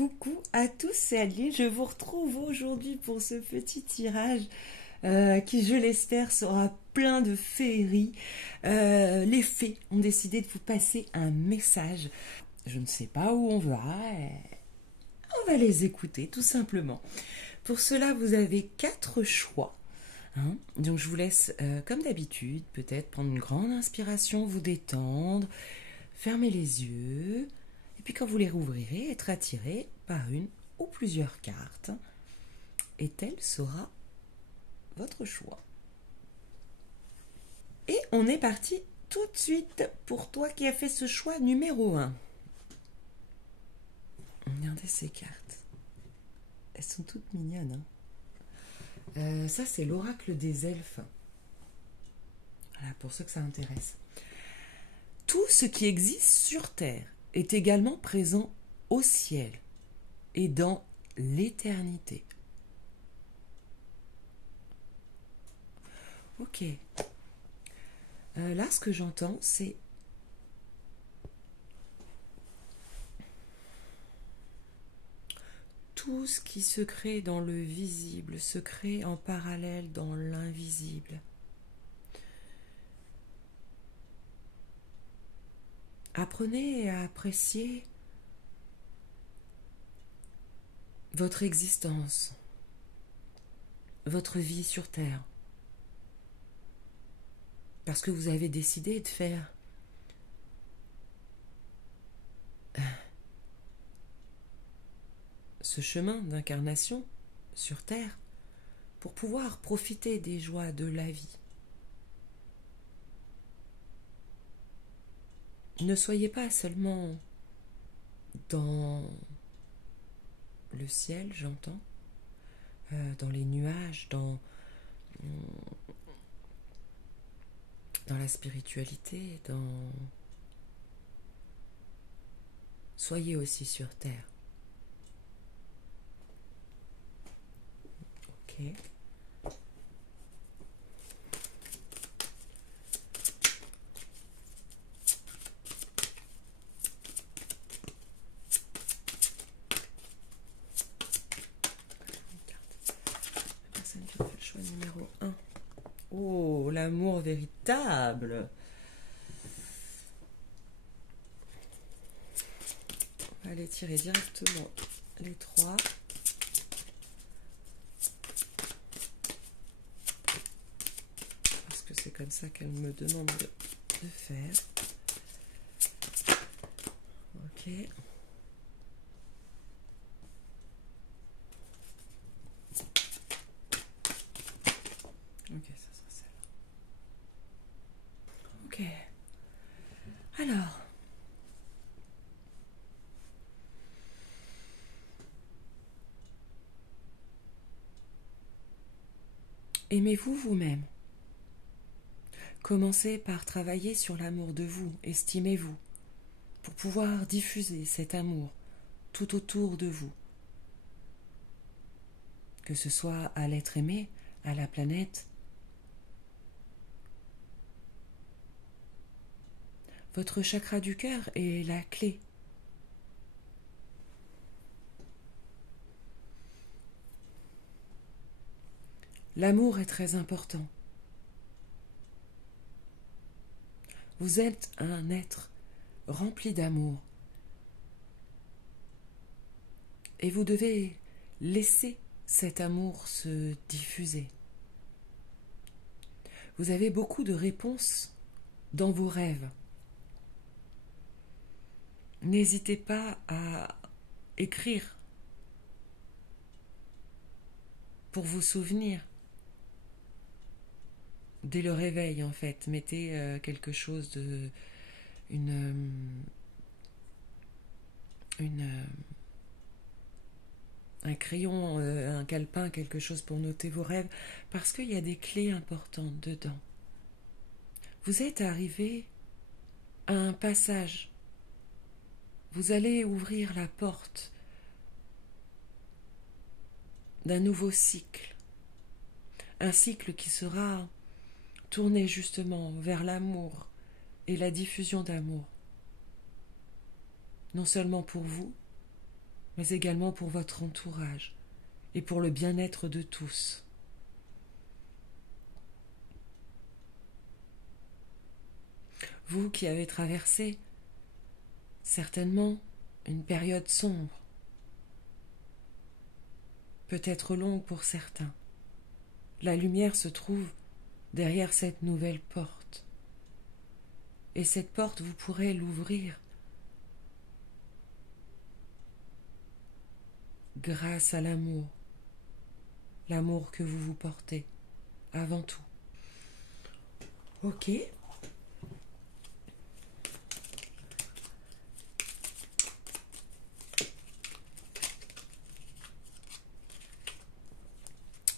Coucou à tous, c'est Adeline. Je vous retrouve aujourd'hui pour ce petit tirage qui, je l'espère, sera plein de féerie. Les fées ont décidé de vous passer un message. Je ne sais pas où on va. On va les écouter tout simplement. Pour cela, vous avez 4 choix. Donc je vous laisse, comme d'habitude, peut-être prendre une grande inspiration, vous détendre, fermer les yeux. Et puis quand vous les rouvrirez, être attiré par une ou plusieurs cartes. Et tel sera votre choix. Et on est parti tout de suite pour toi qui as fait ce choix numéro 1. Regardez ces cartes. Elles sont toutes mignonnes. Ça, c'est l'oracle des elfes. Voilà, pour ceux que ça intéresse. Tout ce qui existe sur Terre est également présent au ciel et dans l'éternité. Ok. Là, ce que j'entends, c'est tout ce qui se crée dans le visible se crée en parallèle dans l'invisible. Apprenez à apprécier votre existence, votre vie sur Terre, parce que vous avez décidé de faire ce chemin d'incarnation sur Terre pour pouvoir profiter des joies de la vie. Ne soyez pas seulement dans le ciel, j'entends, dans les nuages, dans la spiritualité, soyez aussi sur Terre. Ok. Personne qui a fait le choix numéro 1. Oh, l'amour véritable. On va aller tirer directement les 3. Parce que c'est comme ça qu'elle me demande de faire. Ok. Ok, ça sera celle-là. Ok. Alors. Aimez-vous vous-même. Commencez par travailler sur l'amour de vous, estimez-vous, pour pouvoir diffuser cet amour tout autour de vous. Que ce soit à l'être aimé, à la planète. Votre chakra du cœur est la clé. L'amour est très important. Vous êtes un être rempli d'amour. Et vous devez laisser cet amour se diffuser. Vous avez beaucoup de réponses dans vos rêves. N'hésitez pas à écrire pour vous souvenir. Dès le réveil, en fait, mettez quelque chose de... un crayon, un calepin, quelque chose pour noter vos rêves, parce qu'il y a des clés importantes dedans. Vous êtes arrivé à un passage. Vous allez ouvrir la porte d'un nouveau cycle. Un cycle qui sera tourné justement vers l'amour et la diffusion d'amour. Non seulement pour vous, mais également pour votre entourage et pour le bien-être de tous. Vous qui avez traversé certainement une période sombre, peut-être longue pour certains, la lumière se trouve derrière cette nouvelle porte. Et cette porte, vous pourrez l'ouvrir grâce à l'amour que vous vous portez, avant tout. Ok.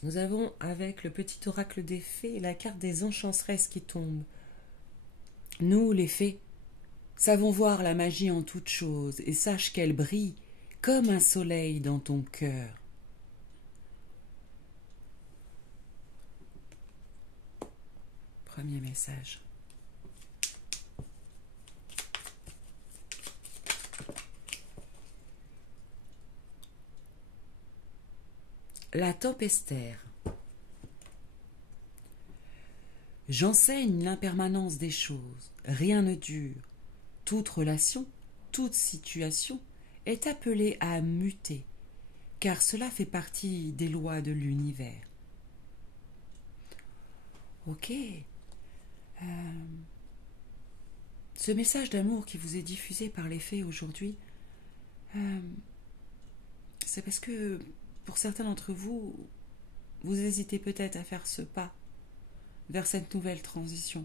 Nous avons avec le petit oracle des fées la carte des enchanteresses qui tombe. Nous, les fées, savons voir la magie en toutes choses et sache qu'elle brille comme un soleil dans ton cœur. Premier message. La tempestaire. J'enseigne l'impermanence des choses. Rien ne dure. Toute relation, toute situation est appelée à muter, car cela fait partie des lois de l'univers. Ok. Ce message d'amour qui vous est diffusé par les fées aujourd'hui, c'est parce que pour certains d'entre vous, vous hésitez peut-être à faire ce pas vers cette nouvelle transition.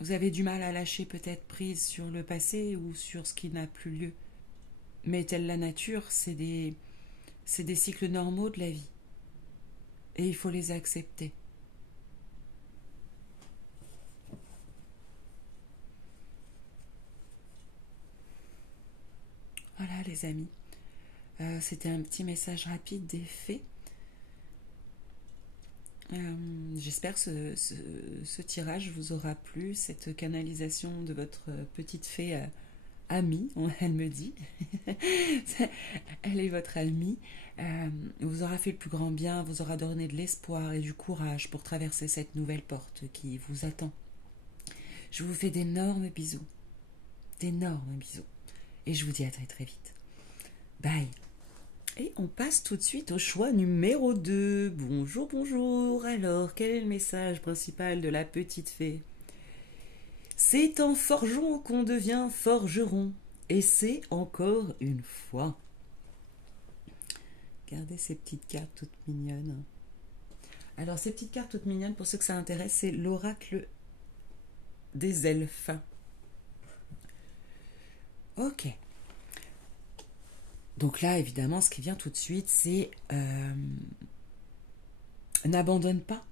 Vous avez du mal à lâcher peut-être prise sur le passé ou sur ce qui n'a plus lieu. Mais telle la nature, c'est des cycles normaux de la vie. Et il faut les accepter. Voilà les amis. C'était un petit message rapide des fées. J'espère que ce tirage vous aura plu, cette canalisation de votre petite fée amie, elle me dit. Elle est votre amie. Vous aura fait le plus grand bien, vous aura donné de l'espoir et du courage pour traverser cette nouvelle porte qui vous attend. Je vous fais d'énormes bisous. D'énormes bisous. Et je vous dis à très très vite. Bye. Et on passe tout de suite au choix numéro 2. Bonjour, bonjour. Alors, quel est le message principal de la petite fée? C'est en forgeant qu'on devient forgeron. Et c'est encore une fois. Regardez ces petites cartes toutes mignonnes. Alors, ces petites cartes toutes mignonnes, pour ceux que ça intéresse, c'est l'oracle des elfes. Ok. Donc là, évidemment, ce qui vient tout de suite, c'est n'abandonne pas.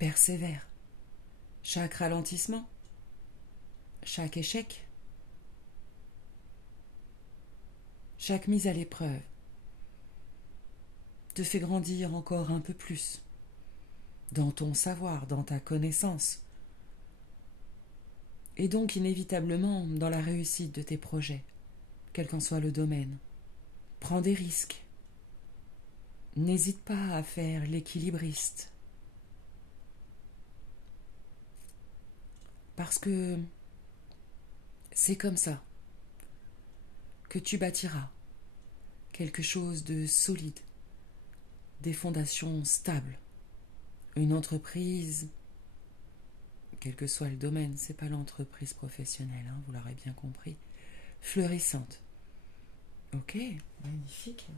Persévère. Chaque ralentissement, chaque échec, chaque mise à l'épreuve te fait grandir encore un peu plus dans ton savoir, dans ta connaissance, et donc inévitablement dans la réussite de tes projets, quel qu'en soit le domaine. Prends des risques. N'hésite pas à faire l'équilibriste. Parce que c'est comme ça que tu bâtiras quelque chose de solide, des fondations stables, une entreprise, quel que soit le domaine, c'est pas l'entreprise professionnelle, hein, vous l'aurez bien compris, fleurissante. Ok, magnifique.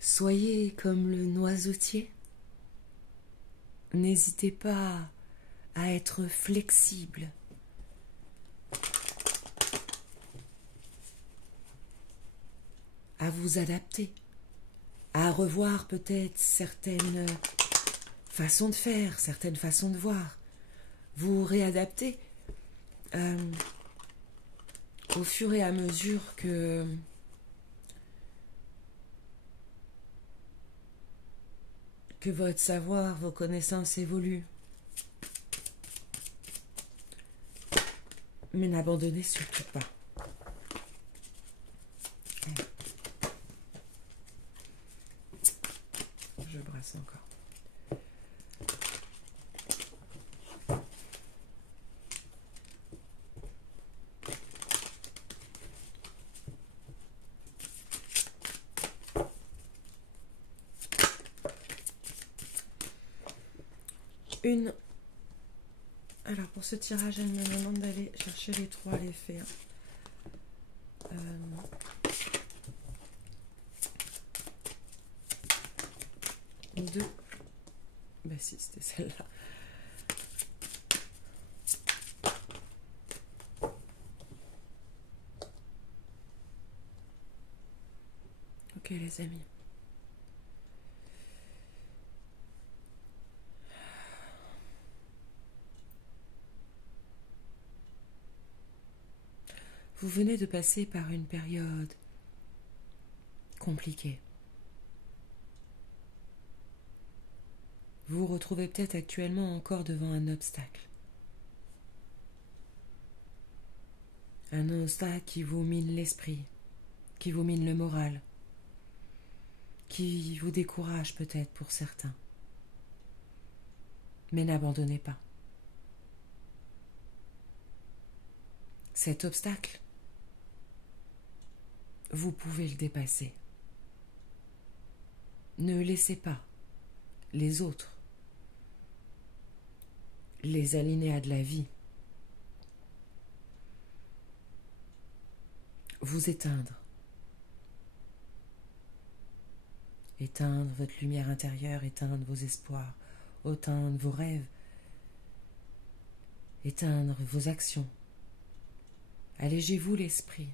Soyez comme le noisetier. N'hésitez pas à être flexible. À vous adapter. À revoir peut-être certaines façons de faire, certaines façons de voir. Vous réadapter au fur et à mesure que votre savoir, vos connaissances évoluent. Mais n'abandonnez surtout pas. Je brasse encore. Alors pour ce tirage, elle me demande d'aller chercher les 3 l'effet. Deux. Bah si, c'était celle-là. Ok les amis. Vous venez de passer par une période compliquée. Vous vous retrouvez peut-être actuellement encore devant un obstacle. Un obstacle qui vous mine l'esprit, qui vous mine le moral, qui vous décourage peut-être pour certains. Mais n'abandonnez pas. Cet obstacle, vous pouvez le dépasser. Ne laissez pas les autres, les alinéas de la vie, vous éteindre. Éteindre votre lumière intérieure, éteindre vos espoirs, éteindre vos rêves, éteindre vos actions. Allégez-vous l'esprit.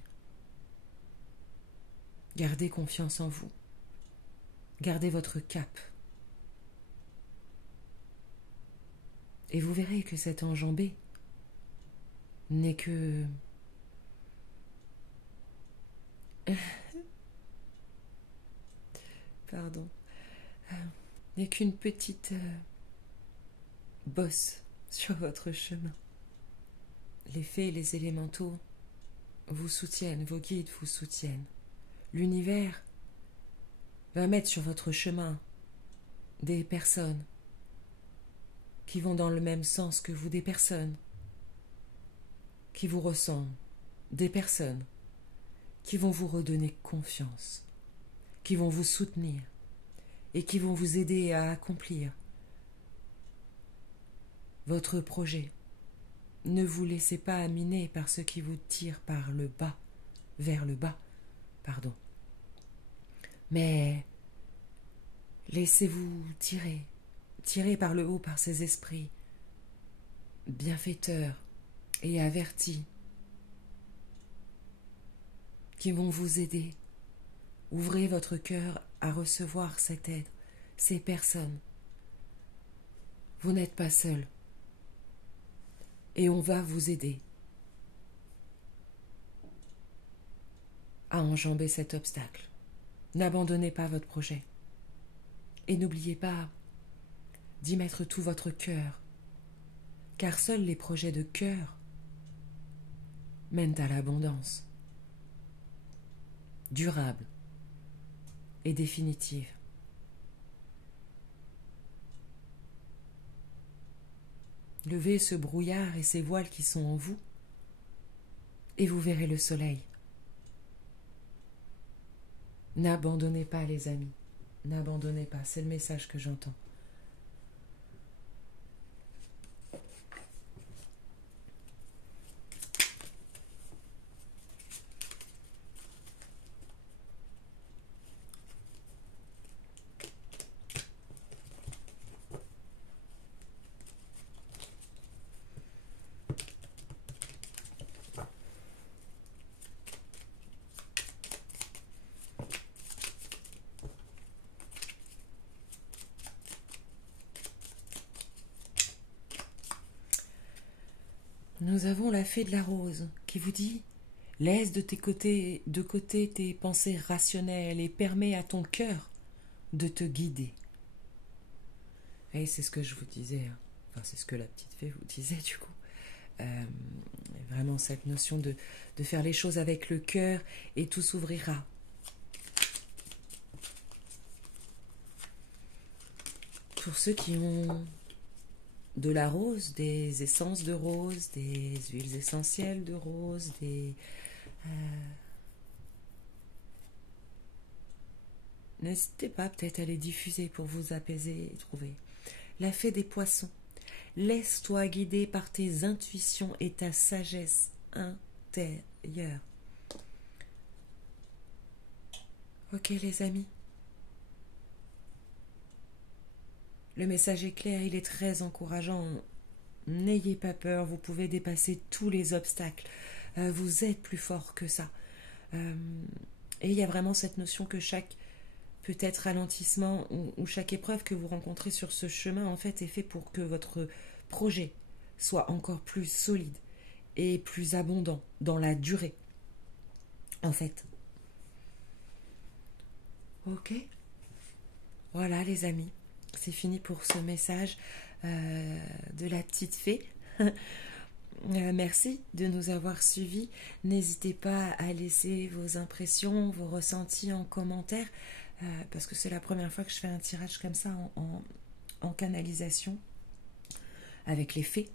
Gardez confiance en vous. Gardez votre cap. Et vous verrez que cette enjambée n'est que... Pardon. N'est qu'une petite bosse sur votre chemin. Les fées et les élémentaux vous soutiennent, vos guides vous soutiennent. L'univers va mettre sur votre chemin des personnes qui vont dans le même sens que vous, des personnes qui vous ressemblent, des personnes qui vont vous redonner confiance, qui vont vous soutenir et qui vont vous aider à accomplir votre projet. Ne vous laissez pas aminer par ce qui vous tire par le bas, vers le bas, pardon. Mais laissez-vous tirer par le haut par ces esprits bienfaiteurs et avertis qui vont vous aider. Ouvrez votre cœur à recevoir cette aide, ces personnes. Vous n'êtes pas seul. Et on va vous aider à enjamber cet obstacle. N'abandonnez pas votre projet. Et n'oubliez pas d'y mettre tout votre cœur, car seuls les projets de cœur mènent à l'abondance, durable et définitive. Levez ce brouillard et ces voiles qui sont en vous, et vous verrez le soleil. N'abandonnez pas, les amis. N'abandonnez pas, c'est le message que j'entends. Nous avons la fée de la rose qui vous dit « Laisse de côté tes pensées rationnelles et permets à ton cœur de te guider. » Et c'est ce que je vous disais. Enfin, c'est ce que la petite fée vous disait du coup. Vraiment cette notion de faire les choses avec le cœur et tout s'ouvrira. Pour ceux qui ont de la rose, des essences de rose, des huiles essentielles de rose, n'hésitez pas peut-être à les diffuser pour vous apaiser et trouver. La fée des poissons. Laisse-toi guider par tes intuitions et ta sagesse intérieure. Ok les amis. Le message est clair, il est très encourageant. N'ayez pas peur, vous pouvez dépasser tous les obstacles. Vous êtes plus fort que ça. Et il y a vraiment cette notion que chaque peut-être ralentissement ou chaque épreuve que vous rencontrez sur ce chemin en fait est fait pour que votre projet soit encore plus solide et plus abondant dans la durée. En fait. Ok. Voilà les amis, c'est fini pour ce message de la petite fée. Merci de nous avoir suivis. N'hésitez pas à laisser vos impressions, vos ressentis en commentaire, parce que c'est la première fois que je fais un tirage comme ça en canalisation avec les fées.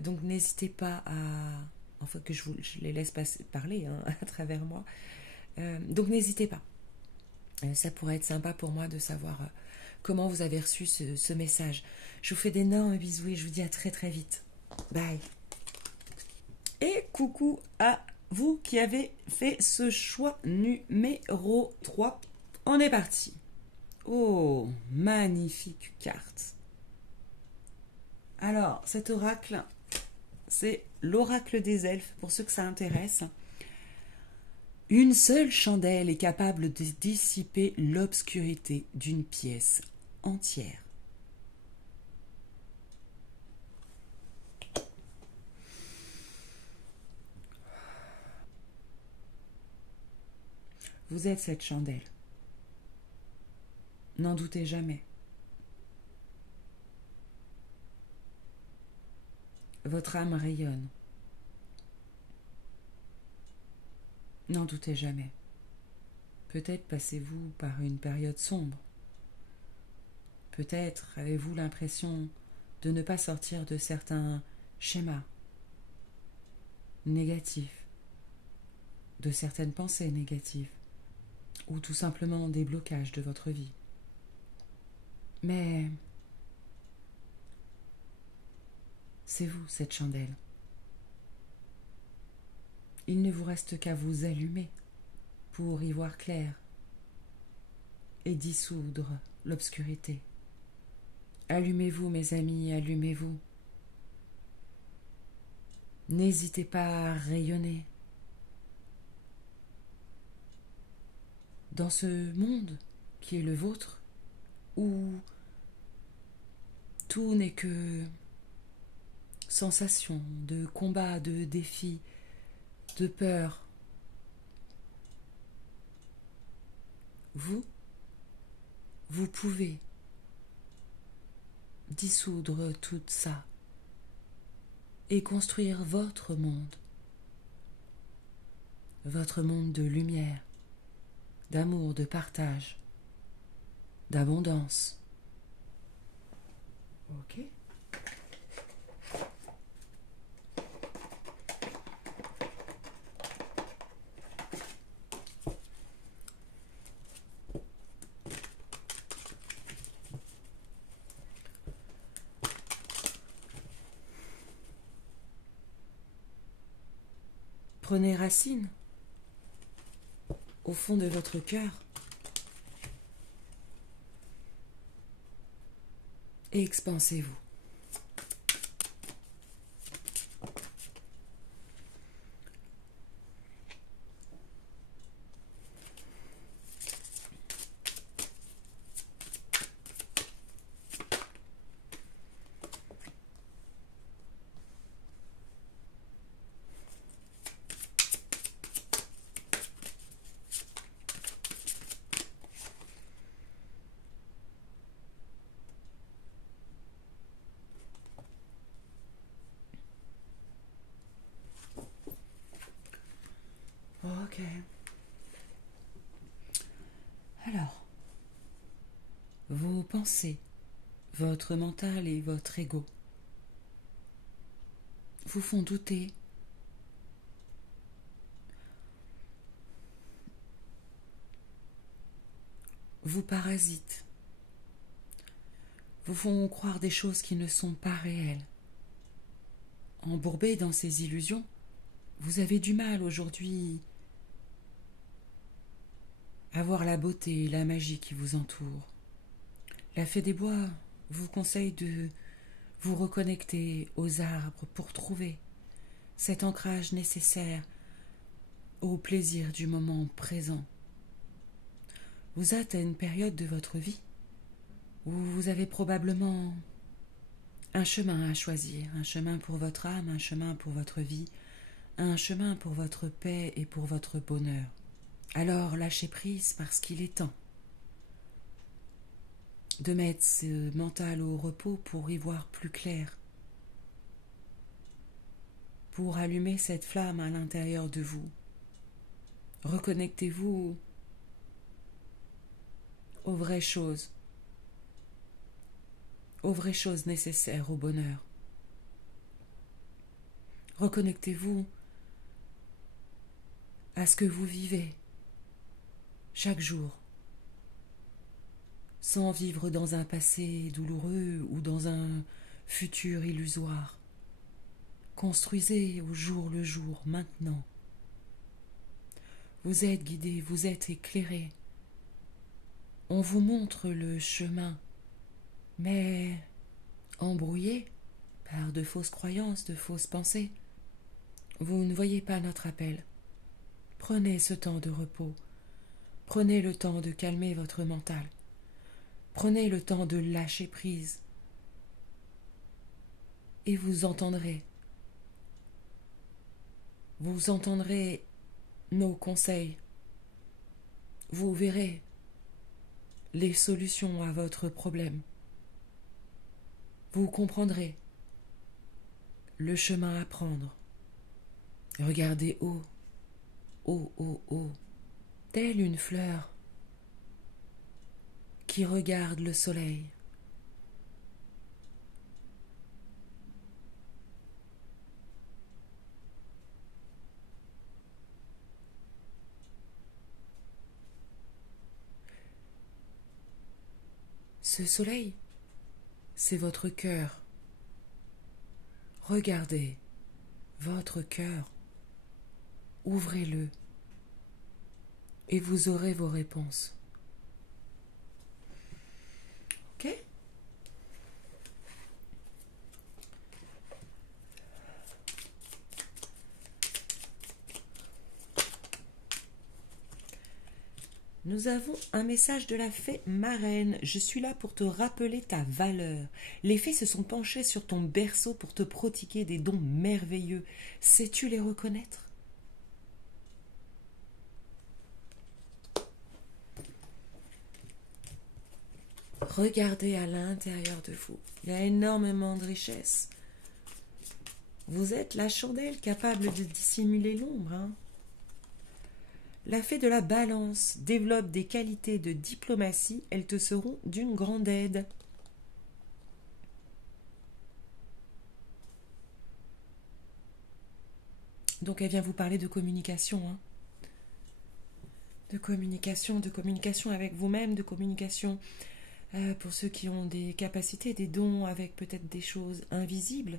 Donc n'hésitez pas à... Enfin que je les laisse parler à travers moi. Donc n'hésitez pas. Ça pourrait être sympa pour moi de savoir comment vous avez reçu ce message. Je vous fais d'énormes bisous et je vous dis à très très vite. Bye. Et coucou à vous qui avez fait ce choix numéro 3. On est parti. Oh, magnifique carte. Alors, cet oracle, c'est l'oracle des elfes, pour ceux que ça intéresse. Une seule chandelle est capable de dissiper l'obscurité d'une pièce entière. Vous êtes cette chandelle. N'en doutez jamais. Votre âme rayonne. N'en doutez jamais. Peut-être passez-vous par une période sombre. Peut-être avez-vous l'impression de ne pas sortir de certains schémas négatifs, de certaines pensées négatives, ou tout simplement des blocages de votre vie. Mais c'est vous, cette chandelle. Il ne vous reste qu'à vous allumer pour y voir clair et dissoudre l'obscurité. Allumez-vous, mes amis, allumez-vous. N'hésitez pas à rayonner. Dans ce monde qui est le vôtre, où tout n'est que sensation, de combat, de défi, de peur, vous pouvez dissoudre tout ça et construire votre monde de lumière, d'amour, de partage, d'abondance. Ok. Prenez racine au fond de votre cœur et expansez-vous. Alors, vos pensées, votre mental et votre ego vous font douter, vous parasitent, vous font croire des choses qui ne sont pas réelles. Embourbé dans ces illusions, vous avez du mal aujourd'hui à voir la beauté et la magie qui vous entourent. La Fée des Bois vous conseille de vous reconnecter aux arbres pour trouver cet ancrage nécessaire au plaisir du moment présent. Vous êtes à une période de votre vie où vous avez probablement un chemin à choisir, un chemin pour votre âme, un chemin pour votre vie, un chemin pour votre paix et pour votre bonheur. Alors lâchez prise parce qu'il est temps de mettre ce mental au repos pour y voir plus clair, pour allumer cette flamme à l'intérieur de vous. Reconnectez-vous aux vraies choses nécessaires au bonheur. Reconnectez-vous à ce que vous vivez chaque jour, sans vivre dans un passé douloureux ou dans un futur illusoire. Construisez au jour le jour, maintenant. Vous êtes guidé, vous êtes éclairé. On vous montre le chemin, mais embrouillé par de fausses croyances, de fausses pensées. Vous ne voyez pas notre appel. Prenez ce temps de repos. Prenez le temps de calmer votre mental. Prenez le temps de lâcher prise. Et vous entendrez nos conseils. Vous verrez les solutions à votre problème. Vous comprendrez le chemin à prendre. Regardez haut, haut, haut, haut, telle une fleur qui regarde le soleil. Ce soleil, c'est votre cœur. Regardez votre cœur. Ouvrez-le et vous aurez vos réponses. Ok ? Nous avons un message de la fée marraine. Je suis là pour te rappeler ta valeur. Les fées se sont penchées sur ton berceau pour te prodiguer des dons merveilleux. Sais-tu les reconnaître ? Regardez à l'intérieur de vous. Il y a énormément de richesse. Vous êtes la chandelle capable de dissimuler l'ombre, hein ? La fée de la balance développe des qualités de diplomatie, elles te seront d'une grande aide. Donc elle vient vous parler de communication, hein. De communication avec vous-même, de communication pour ceux qui ont des capacités, des dons avec peut-être des choses invisibles,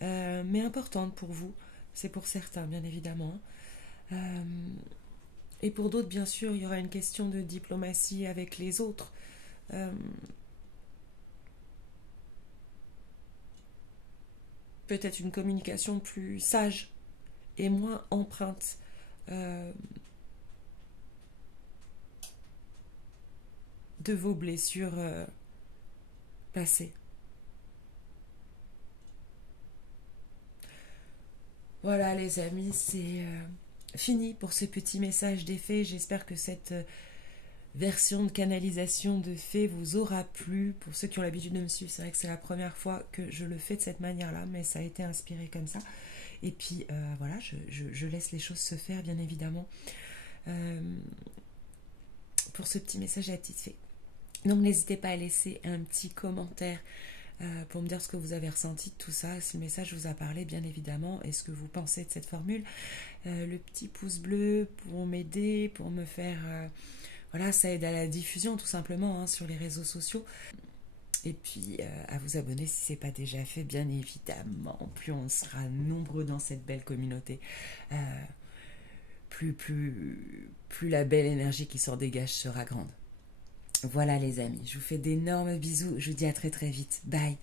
mais importantes pour vous. C'est pour certains, bien évidemment. Et pour d'autres, bien sûr, il y aura une question de diplomatie avec les autres. Peut-être une communication plus sage et moins empreinte de vos blessures passées. Voilà les amis, c'est fini pour ce petit message des fées. J'espère que cette version de canalisation de fées vous aura plu. Pour ceux qui ont l'habitude de me suivre, c'est vrai que c'est la première fois que je le fais de cette manière-là, mais ça a été inspiré comme ça. Et puis voilà, je laisse les choses se faire, bien évidemment. pour ce petit message à la petite fée. Donc n'hésitez pas à laisser un petit commentaire pour me dire ce que vous avez ressenti de tout ça, si le message vous a parlé bien évidemment, et ce que vous pensez de cette formule. Le petit pouce bleu pour m'aider, pour me faire... voilà, ça aide à la diffusion tout simplement sur les réseaux sociaux. Et puis à vous abonner si ce n'est pas déjà fait, bien évidemment. Plus on sera nombreux dans cette belle communauté, plus la belle énergie qui s'en dégage sera grande. Voilà les amis, je vous fais d'énormes bisous, je vous dis à très très vite. Bye.